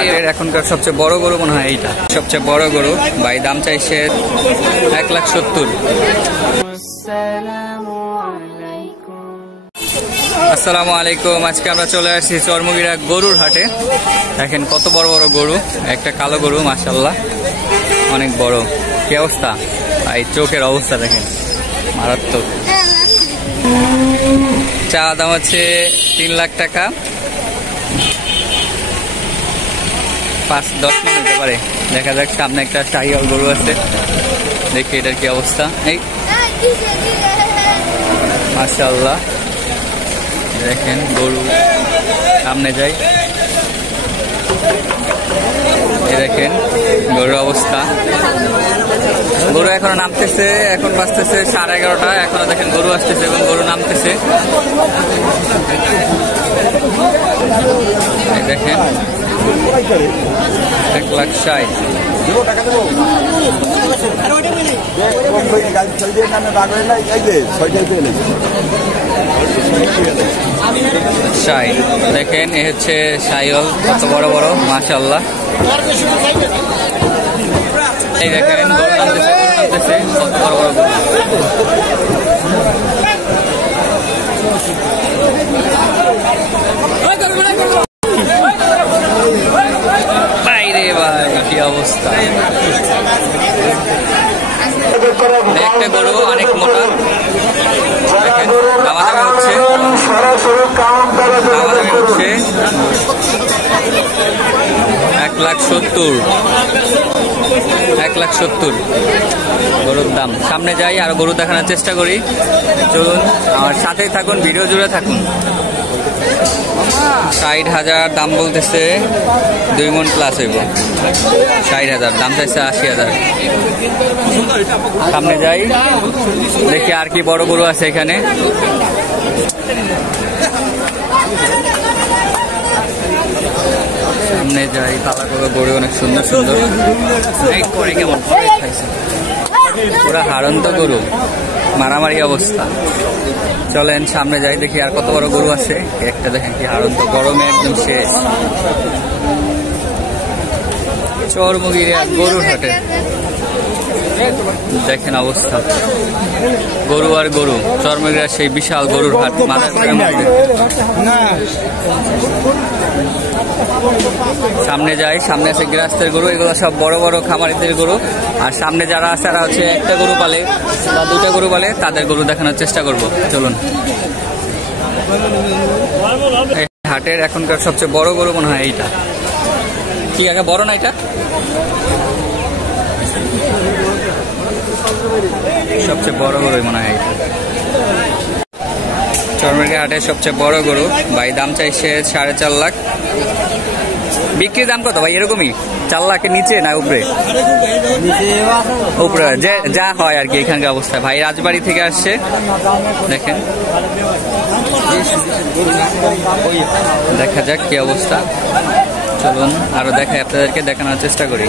হাটের এখনকার সবচেয়ে বড় গরু মনে হয় এইটা, সবচেয়ে বড় গরু। ভাই দাম চাইছে 1,70,000। আসসালামু আলাইকুম। আজকে আমরা চলে আসছি চরমুগিরা গরুর হাটে। দেখেন কত বড় বড় গরু, একটা কালো গরু মাশাআল্লাহ অনেক বড়। কি অবস্থা ভাই, চোখের অবস্থা দেখেন মারাত্মক। চা দাম হচ্ছে 3 লাখ টাকা, 5-10 মন হতে পারে। দেখা যাক, সামনে একটা শাহিওয়াল গরু আছে, দেখি এটার কি অবস্থা। এই মাশাআল্লাহ দেখেন গরু, সামনে যাই, দেখেন গরুর অবস্থা। গরু এখনো নামতেছে, এখন বাজতেছে 11:30। এখনো দেখেন গরু আসতেছে এবং গরু নামতেছে। দেখেন 1,60,000। দেখেন এ হচ্ছে শাহিওয়াল, কত বড় বড় মাশাআল্লাহ। এই দেখেন গরু নামতেছে, কত বড় বড় গরু। বাইরে ভাই কি অবস্থা, একটা গরু অনেক মোটা। দেখেন দামাদামি হচ্ছে 1,70,000 গরুর দাম। সামনে যাই, আর গরু দেখানোর চেষ্টা করি। চলুন আমার সাথেই থাকুন, ভিডিও জুড়ে থাকুন। 60,000 দাম বলতেছে, 2 মণ প্লাস হইব। 60,000 দাম চাইছে, 80,000। সামনে যাই, দেখি আর কি বড় গরু আছে এখানে। সামনে যাই, কালা কালো গরু অনেক সুন্দর সুন্দর। করে কেমন খাইছে, পুরা হারন্ত গরু, মারামারি অবস্থা। চলেন সামনে যাই, দেখি আর কত বড় গরু আছে। একটা দেখেন কি হারন্ত, গরমে একদম শেষ। চরমুগিরা গরুর হাটে দেখেন অবস্থা, গরু আর গরু। চরমুগিরা সেই বিশাল গরুর হাট, মাদারপুরের মধ্যে। সামনে যাই, সামনে আছে গৃহস্থের গরু, এগুলো সব বড় বড় খামারিদের গরু। আর সামনে যারা আছে তারা হচ্ছে একটা গরু পালে বা 2টা গরু পালে, তাদের গরু দেখানোর চেষ্টা করব। চলুন। হাটের এখনকার সবচেয়ে বড় গরু মনে হয় এইটা। কি আগে বড় না এটা? সবচেয়ে বড় গরু মনে হয় এইটা। চরমুগিরা হাটের সবচেয়ে বড় গরু। ভাই দাম চাইছে 4.5 লাখ। বিক্রির দাম কত ভাই? এরকমই 4 লাখের নিচে না উপরে? উপরে যা হয় আর কি এখানকার অবস্থা। ভাই রাজবাড়ি থেকে আসছে, দেখেন। দেখা যাক কি অবস্থা। চলুন আরো দেখাই, আপনাদেরকে দেখানোর চেষ্টা করি।